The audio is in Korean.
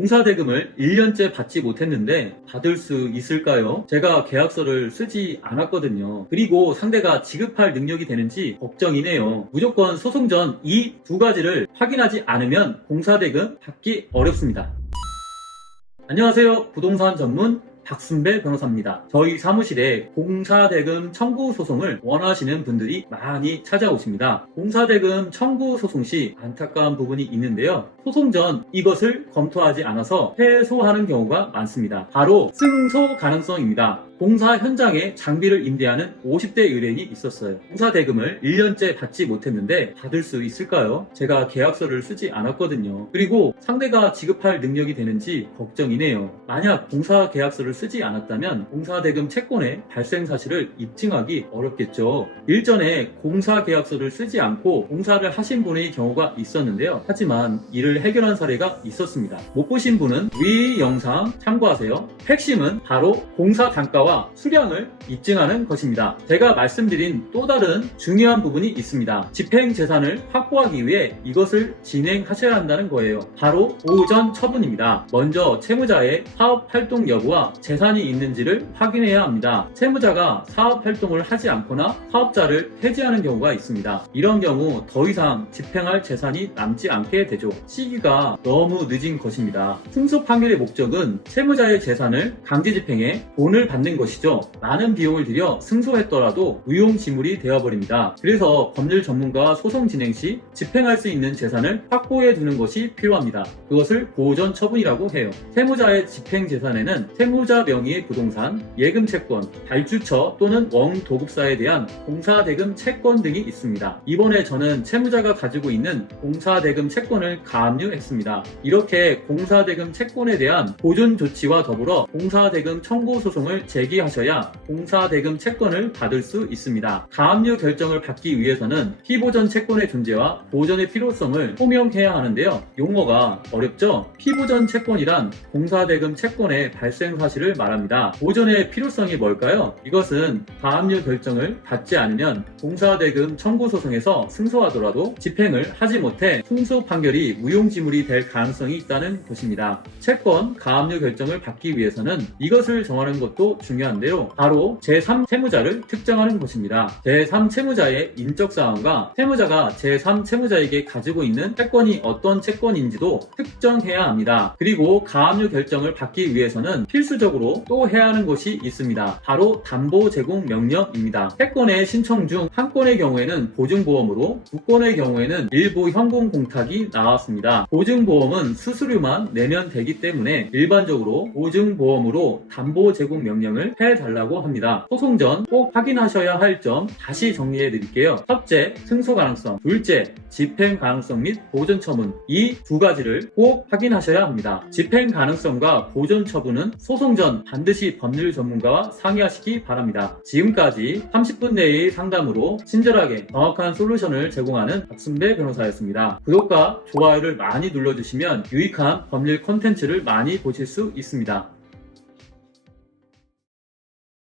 공사대금을 1년째 받지 못했는데 받을 수 있을까요? 제가 계약서를 쓰지 않았거든요. 그리고 상대가 지급할 능력이 되는지 걱정이네요. 무조건 소송 전 이 두 가지를 확인하지 않으면 공사대금 받기 어렵습니다. 안녕하세요. 부동산 전문 박순배 변호사입니다. 저희 사무실에 공사대금 청구 소송을 원하시는 분들이 많이 찾아오십니다. 공사대금 청구 소송 시 안타까운 부분이 있는데요. 소송 전 이것을 검토하지 않아서 패소하는 경우가 많습니다. 바로 승소 가능성입니다. 공사 현장에 장비를 임대하는 50대 의뢰인이 있었어요. 공사대금을 1년째 받지 못했는데 받을 수 있을까요? 제가 계약서를 쓰지 않았거든요. 그리고 상대가 지급할 능력이 되는지 걱정이네요. 만약 공사 계약서를 쓰지 않았다면 공사대금 채권의 발생 사실을 입증하기 어렵겠죠. 일전에 공사 계약서를 쓰지 않고 공사를 하신 분의 경우가 있었는데요. 하지만 이를 해결한 사례가 있었습니다. 못 보신 분은 위 영상 참고하세요. 핵심은 바로 공사 단가와 수량을 입증하는 것입니다. 제가 말씀드린 또 다른 중요한 부분이 있습니다. 집행재산을 확보하기 위해 이것을 진행하셔야 한다는 거예요. 바로 보전 처분입니다. 먼저 채무자의 사업활동 여부와 재산이 있는지를 확인해야 합니다. 채무자가 사업활동을 하지 않거나 사업자를 폐지하는 경우가 있습니다. 이런 경우 더 이상 집행할 재산이 남지 않게 되죠. 시기가 너무 늦은 것입니다. 승소 판결의 목적은 채무자의 재산을 강제 집행해 돈을 받는 것이죠. 많은 비용을 들여 승소했더라도 무용지물이 되어버립니다. 그래서 법률 전문가와 소송 진행 시 집행할 수 있는 재산을 확보해 두는 것이 필요합니다. 그것을 보전 처분이라고 해요. 채무자의 집행 재산에는 채무자 명의의 부동산, 예금 채권, 발주처 또는 원도급사에 대한 공사대금 채권 등이 있습니다. 이번에 저는 채무자가 가지고 있는 공사대금 채권을 가압류했습니다. 이렇게 공사대금 채권에 대한 보존 조치와 더불어 공사대금 청구 소송을 제기하셔야 공사대금 채권을 받을 수 있습니다. 가압류 결정을 받기 위해서는 피보전 채권의 존재와 보전의 필요성을 호명해야 하는데요. 용어가 어렵죠? 피보전 채권이란 공사대금 채권의 발생 사실을 말합니다. 보전의 필요성이 뭘까요? 이것은 가압류 결정을 받지 않으면 공사대금 청구 소송에서 승소하더라도 집행을 하지 못해 승소 판결이 무용지물이 될 가능성이 있다는 것입니다. 채권 가압류 결정을 받기 위해서는 이것을 정하는 것도 중요한데요. 바로 제3채무자를 특정하는 것입니다. 제3채무자의 인적사항과 채무자가 제3채무자에게 가지고 있는 채권이 어떤 채권인지도 특정해야 합니다. 그리고 가압류 결정을 받기 위해서는 필수적으로 또 해야 하는 것이 있습니다. 바로 담보 제공 명령입니다. 채권의 신청 중 한 건의 경우에는 보증보험으로, 두 건의 경우에는 일부 현금 공탁이 나왔습니다. 보증보험은 수수료만 내면 되기 때문에 일반적으로 보증보험으로 담보 제공 명령을 해달라고 합니다. 소송 전 꼭 확인하셔야 할 점 다시 정리해 드릴게요. 첫째, 승소 가능성. 둘째, 집행 가능성 및 보존 처분. 이 두 가지를 꼭 확인하셔야 합니다. 집행 가능성과 보존 처분은 소송 전 반드시 법률 전문가와 상의하시기 바랍니다. 지금까지 30분 내의 상담으로 친절하게 정확한 솔루션을 제공하는 박순배 변호사였습니다. 구독과 좋아요를 많이 눌러주시면 유익한 법률 콘텐츠를 많이 보실 수 있습니다.